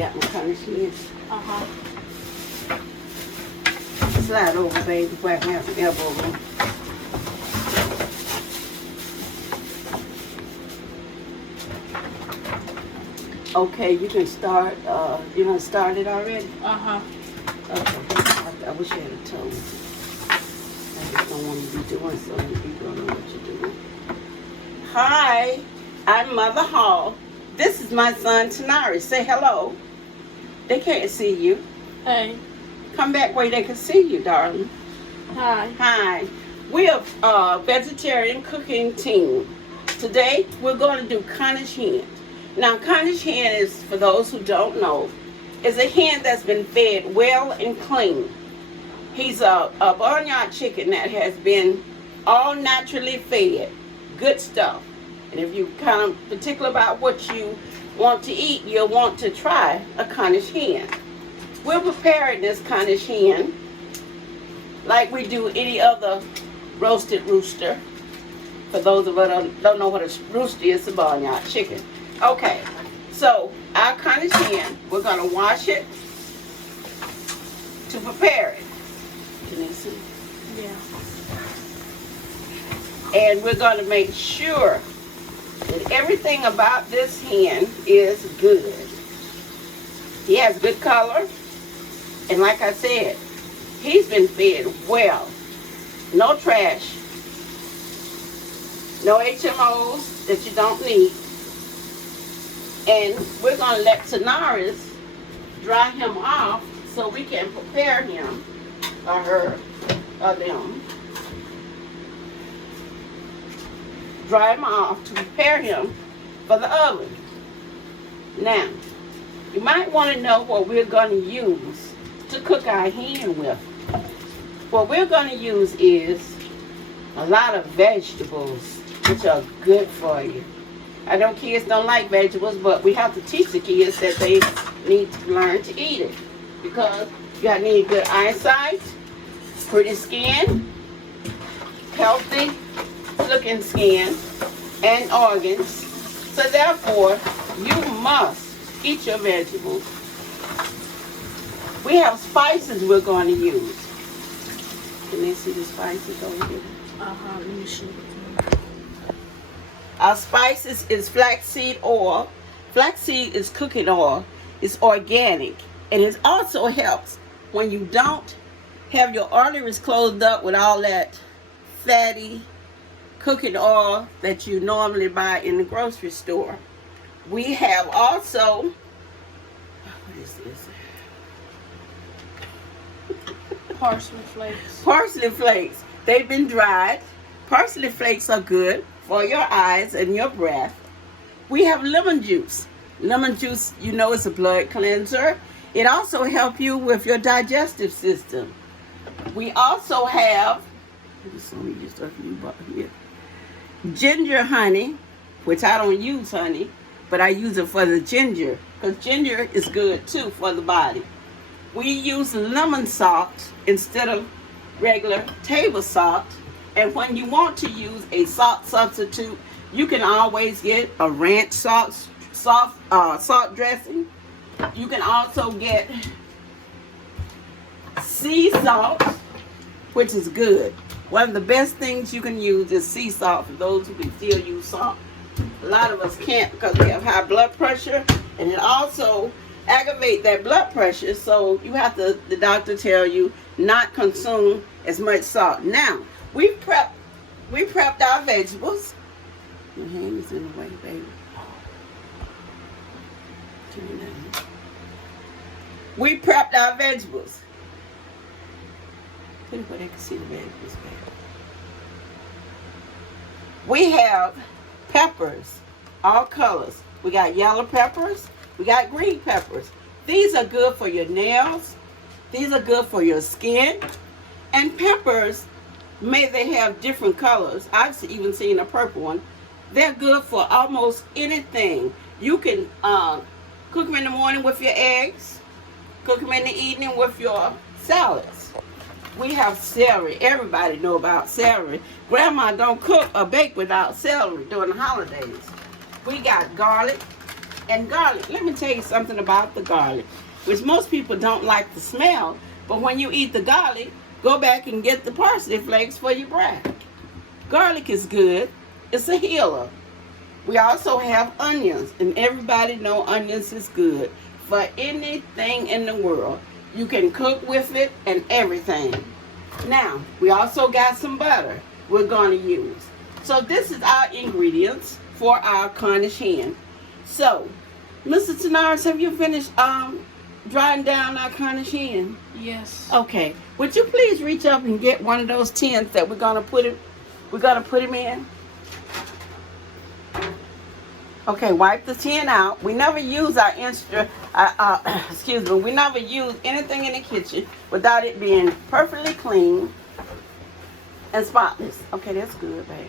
got my Cornish hens. Uh-huh. Slide over, baby, before I can have some elbow room. Okay, you can start. You done started already? Uh-huh. Okay. I wish you had a tone. I just don't want to be doing so many people don't know what you're doing. Hi, I'm Mother Hall. This is my son Tanorris. Say hello. They can't see you. Hey. Come back where they can see you, darling. Hi. Hi. We're a vegetarian cooking team. Today, we're going to do Cornish hen. Now, Cornish hen is, for those who don't know, is a hen that's been fed well and clean. He's a barnyard chicken that has been all naturally fed. Good stuff. And if you're kind of particular about what you want to eat, you'll want to try a Cornish hen. We're preparing this Cornish hen like we do any other roasted rooster. For those of us who don't know what a rooster is, a barnyard chicken. Okay, so our Cornish hen, we're going to wash it to prepare it. Can you see? Yeah. And we're going to make sure that everything about this hen is good. He has good color. And like I said, he's been fed well. No trash. No HMOs that you don't need. And we're going to let Tanorris dry him off so we can prepare him, or her, or them. Dry him off to prepare him for the oven. Now, you might want to know what we're going to use to cook our hen with. What we're going to use is a lot of vegetables, which are good for you. I know kids don't like vegetables, but we have to teach the kids that they need to learn to eat it. Because you need good eyesight, pretty skin, healthy looking skin, and organs. So therefore, you must eat your vegetables. We have spices we're going to use. Can they see the spices over here? Uh-huh. Let me show you. Our spices is flaxseed oil. Flaxseed is cooking oil. It's organic. And it also helps when you don't have your arteries closed up with all that fatty cooking oil that you normally buy in the grocery store. We have also, what is this? Parsley flakes. Parsley flakes. They've been dried. Parsley flakes are good for your eyes and your breath. We have lemon juice. Lemon juice, you know, is a blood cleanser. It also helps you with your digestive system. We also have ginger honey, which I don't use honey, but I use it for the ginger, because ginger is good too for the body. We use lemon salt instead of regular table salt. And when you want to use a salt substitute, you can always get a ranch salt dressing. You can also get sea salt, which is good. One of the best things you can use is sea salt for those who can still use salt. A lot of us can't because we have high blood pressure, and it also aggravates that blood pressure. So you have to, the doctor tell you not consume as much salt. Now, we prepped our vegetables. My hand is in the way, baby. We prepped our vegetables. Put it where they can see the vegetables, baby. We have peppers, all colors. We got yellow peppers. We got green peppers. These are good for your nails. These are good for your skin. And peppers, may they have different colors. I've even seen a purple one. They're good for almost anything. You can cook them in the morning with your eggs. Cook them in the evening with your salads. We have celery. Everybody know about celery. Grandma don't cook or bake without celery during the holidays. We got garlic And garlic. Let me tell you something about the garlic, which most people don't like the smell. But when you eat the garlic, go back and get the parsley flakes for your bread. Garlic is good. It's a healer. We also have onions, and everybody know onions is good for anything in the world. You can cook with it and everything. Now, we also got some butter we're going to use. So this is our ingredients for our Cornish hen. So, Mr. Tanorris, have you finished drying down our Cornish hen? Yes. Okay. Would you please reach up and get one of those tins that we're gonna put him in? Okay, wipe the tin out. We never use our we never use anything in the kitchen without it being perfectly clean and spotless. Okay, that's good, babe.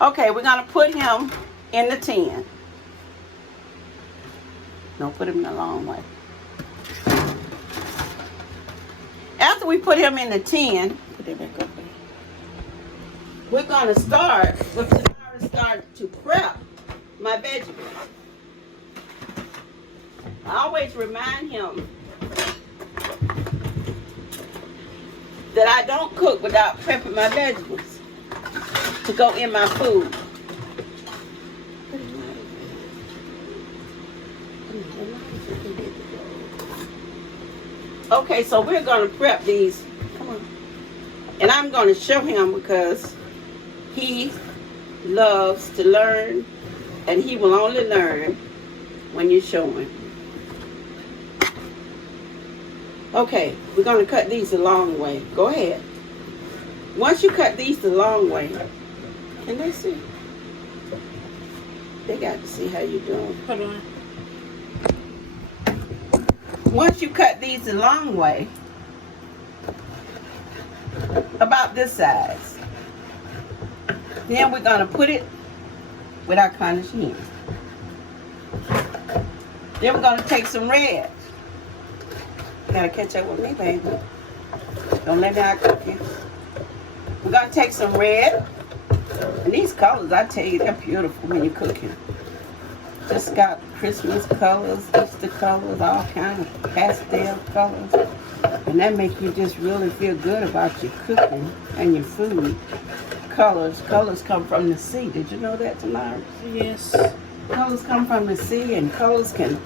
Okay, we're gonna put him in the tin. No, put him in the long way. After we put him in the tin, put it back up there. We're gonna start to prep my vegetables. I always remind him that I don't cook without prepping my vegetables to go in my food. Okay, so we're going to prep these. Come on. And I'm going to show him because he loves to learn, and he will only learn when you show him. Okay, we're going to cut these the long way. Go ahead. Once you cut these the long way, can they see? They got to see how you're doing. Hold on. Once you cut these the long way, about this size, then we're going to put it with our Cornish hen. Then we're going to take some red. You got to catch up with me, baby. Don't let me out cook you. We're going to take some red. And these colors, I tell you, they're beautiful when you're cooking. Just got Christmas colors, Easter colors, all kinds of pastel colors. And that makes you just really feel good about your cooking and your food. Colors come from the sea. Did you know that, Tanorris? Yes. Colors come from the sea, and colors can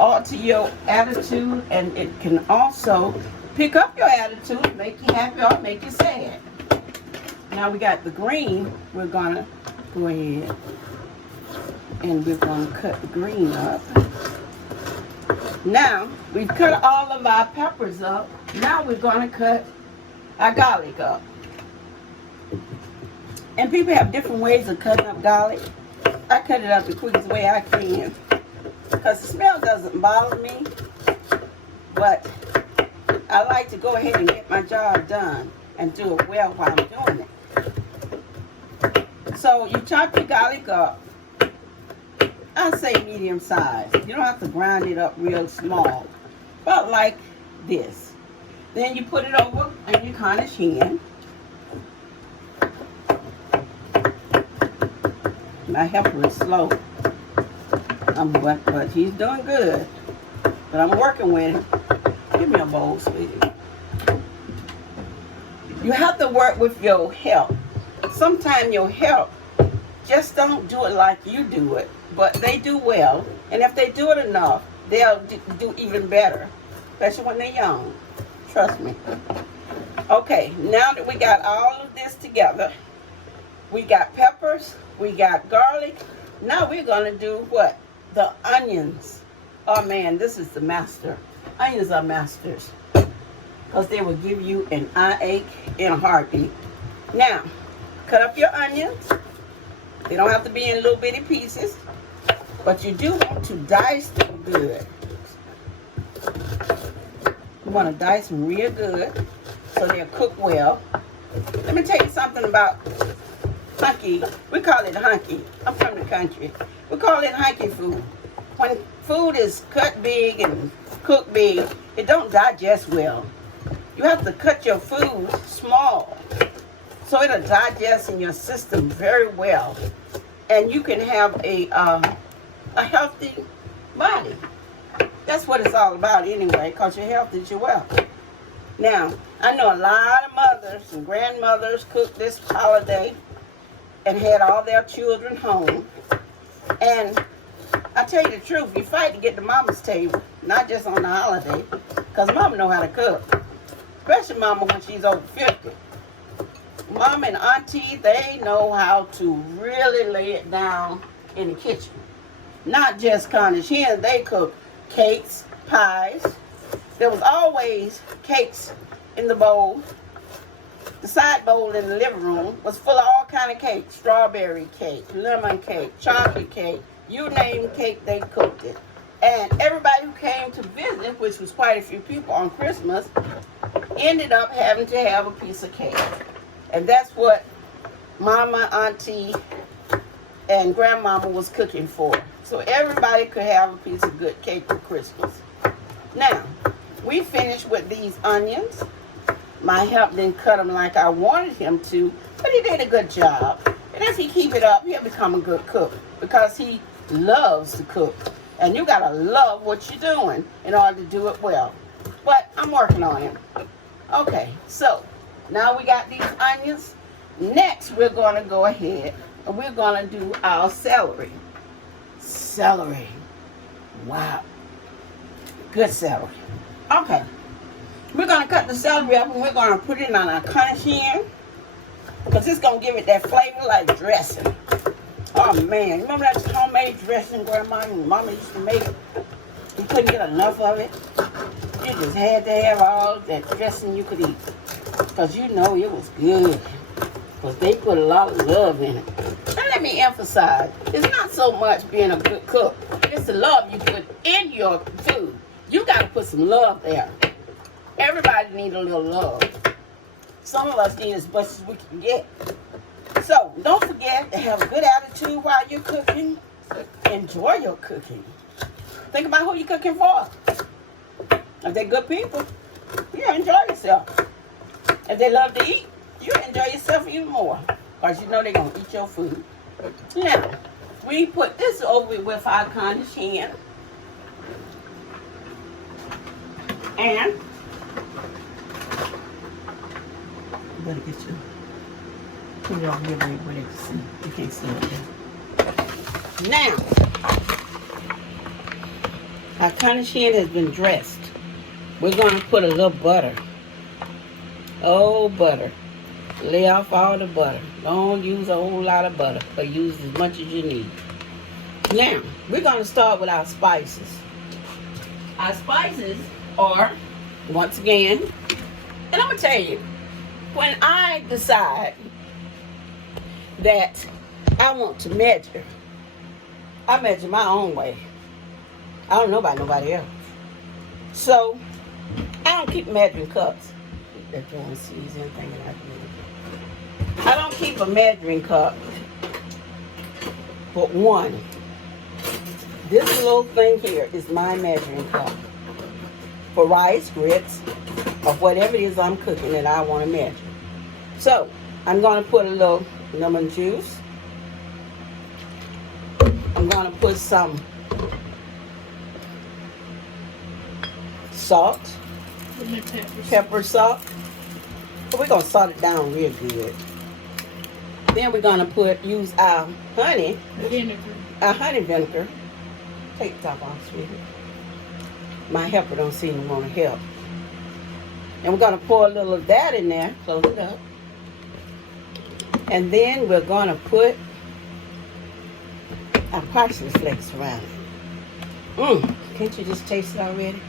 alter your attitude, and it can also pick up your attitude, make you happy or make you sad. Now we got the green. We're gonna go ahead and we're gonna cut the green up. Now we've cut all of our peppers up. Now we're gonna cut our garlic up. And people have different ways of cutting up garlic. I cut it up the quickest way I can because the smell doesn't bother me, but I like to go ahead and get my job done and do it well while I'm doing it. So you chop your garlic up, I'll say medium size. You don't have to grind it up real small, but like this. Then you put it over on your Cornish hen. My helper is slow, but he's doing good. But I'm working with him. Give me a bowl, sweetie. You have to work with your help. Sometimes your help just don't do it like you do it, but they do well. And if they do it enough, they'll do even better, especially when they're young. Trust me. Okay, now that we got all of this together, we got peppers, we got garlic. Now we're going to do what? The onions. Oh man, this is the master. Onions are masters because they will give you an eye ache in a heartbeat. Now, cut up your onions. They don't have to be in little bitty pieces, but you do want to dice them good. You want to dice them real good so they'll cook well. Let me tell you something about hunky. We call it hunky. I'm from the country. We call it hunky food. When food is cut big and cooked big, it don't digest well. You have to cut your food small so it'll digest in your system very well, and you can have a healthy body. That's what it's all about anyway, because your health is your wealth. Now, I know a lot of mothers and grandmothers cooked this holiday and had all their children home. And I tell you the truth, you fight to get to mama's table, not just on the holiday, because mama know how to cook. Especially mama when she's over 50. Mom and auntie, they know how to really lay it down in the kitchen. Not just Cornish hens, they cook cakes, pies. There was always cakes in the bowl. The side bowl in the living room was full of all kind of cakes. Strawberry cake, lemon cake, chocolate cake. You name cake, they cooked it. And everybody who came to visit, which was quite a few people on Christmas, ended up having to have a piece of cake. And that's what mama, auntie, and grandmama was cooking for. So everybody could have a piece of good cake for Christmas. Now, we finished with these onions. My help didn't cut them like I wanted him to, but he did a good job. And if he keep it up, he'll become a good cook because he loves to cook. And you gotta love what you're doing in order to do it well. But I'm working on it. Okay, so now we got these onions. Next, we're gonna go ahead and we're gonna do our celery. Celery. Wow. Good celery. Okay. We're going to cut the celery up and we're going to put it on our Cornish hen because it's going to give it that flavor like dressing. Oh man, remember that homemade dressing Grandma and Mama used to make? You couldn't get enough of it. You just had to have all that dressing you could eat because you know it was good because they put a lot of love in it. And let me emphasize, it's not so much being a good cook. It's the love you put in your food. You got to put some love there. Everybody needs a little love. Some of us need as much as we can get. So, don't forget to have a good attitude while you're cooking. Enjoy your cooking. Think about who you're cooking for. If they're good people, you enjoy yourself. If they love to eat, you enjoy yourself even more. Because you know they're going to eat your food. Now, we put this over with our Cornish hen. And you better get your put it on here where they can see. You can't see it there. Now, our Cornish hen has been dressed. We're going to put a little butter. Oh, butter. Lay off all the butter. Don't use a whole lot of butter, but use as much as you need. Now, we're going to start with our spices. Our spices are, once again, and I'm going to tell you, when I decide that I want to measure, I measure my own way. I don't know about nobody else. So, I don't keep measuring cups. If you want to see anything that I do. I don't keep a measuring cup but one. This little thing here is my measuring cup for rice, grits, or whatever it is I'm cooking that I want to measure. So, I'm going to put a little lemon juice. I'm going to put some salt, pepper salt. But we're going to salt it down real good. Then we're going to use our honey vinegar. Take the top off, sweetie. My helper don't seem to want to help. And we're going to pour a little of that in there. Close it up. And then we're going to put our parsley flakes around it. Can't you just taste it already?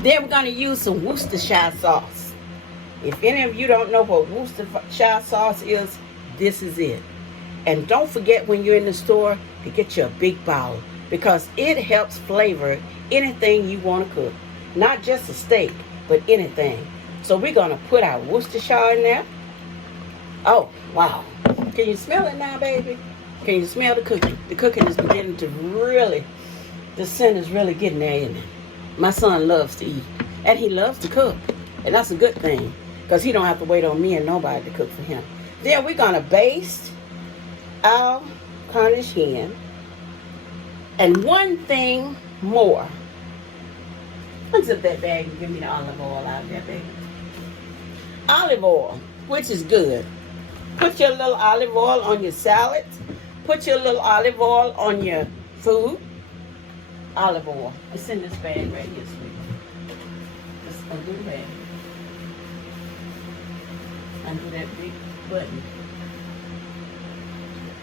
Then we're going to use some Worcestershire sauce. If any of you don't know what Worcestershire sauce is, this is it. And don't forget when you're in the store to get you a big bowl because it helps flavor anything you want to cook. Not just a steak, but anything. So we're going to put our Worcestershire in there. Oh, wow. Can you smell it now, baby? Can you smell the cooking? The cooking is beginning to really, the scent is really getting there, isn't it? My son loves to eat, and he loves to cook. And that's a good thing, because he don't have to wait on me and nobody to cook for him. Then we're going to baste our Cornish hen And one thing more. Unzip that bag and give me the olive oil out of that bag. Olive oil, which is good. Put your little olive oil on your salad. Put your little olive oil on your food. Olive oil. It's in this bag right here, sweetie. Just undo the bag. Undo that big button.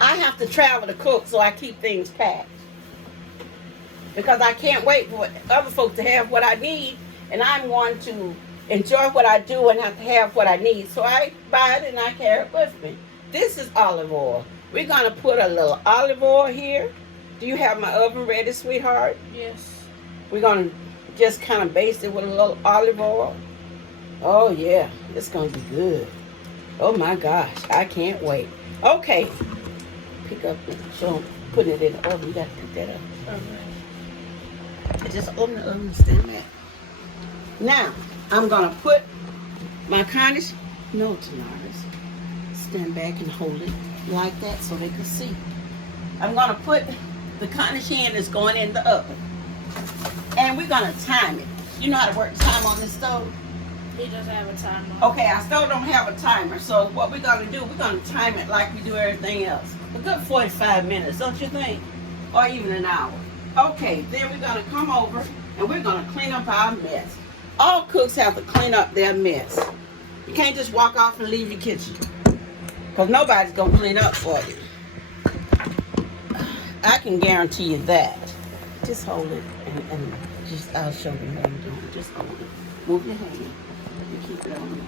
I have to travel to cook, so I keep things packed. Because I can't wait for other folks to have what I need, and I'm going to enjoy what I do and have to have what I need. So I buy it and I carry it with me. This is olive oil. We're going to put a little olive oil here. Do you have my oven ready, sweetheart? Yes. We're going to just kind of baste it with a little olive oil. Oh, yeah. It's going to be good. Oh, my gosh. I can't wait. Okay. Pick up and show them. Putting it in the oven. You got to pick that up. Okay. Just open the oven and stand back. Now, I'm going to put my Cornish. No, Tanorris. Stand back and hold it like that so they can see. I'm going to put the Cornish hen that's going in the oven. And we're going to time it. You know how to work the time on this stove? It doesn't have a timer. Okay, I still don't have a timer. So what we're going to do, we're going to time it like we do everything else. A good 45 minutes, don't you think? Or even an hour. Okay, then we're going to come over and we're going to clean up our mess. All cooks have to clean up their mess. You can't just walk off and leave your kitchen. Because nobody's going to clean up for you. I can guarantee you that. Just hold it and just, I'll show you how you do it. Just hold it. Move your hand. You keep it on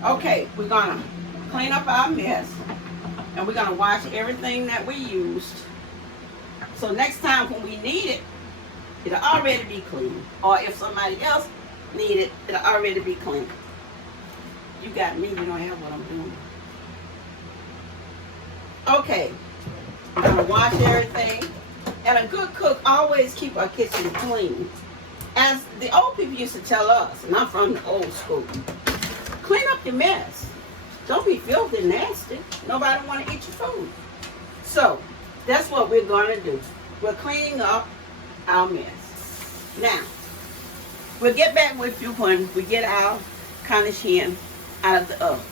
there. Okay, we're going to clean up our mess. And we're going to wash everything that we used. So next time when we need it, it'll already be clean. Or if somebody else need it, it'll already be clean. You got me, you don't have what I'm doing. Okay, we're gonna wash everything. And a good cook always keep our kitchen clean. As the old people used to tell us, and I'm from the old school, clean up your mess. Don't be filthy and nasty. Nobody wanna eat your food. So, that's what we're gonna do. We're cleaning up our mess. Now, we'll get back with you when we get our Cornish hen out of the oven.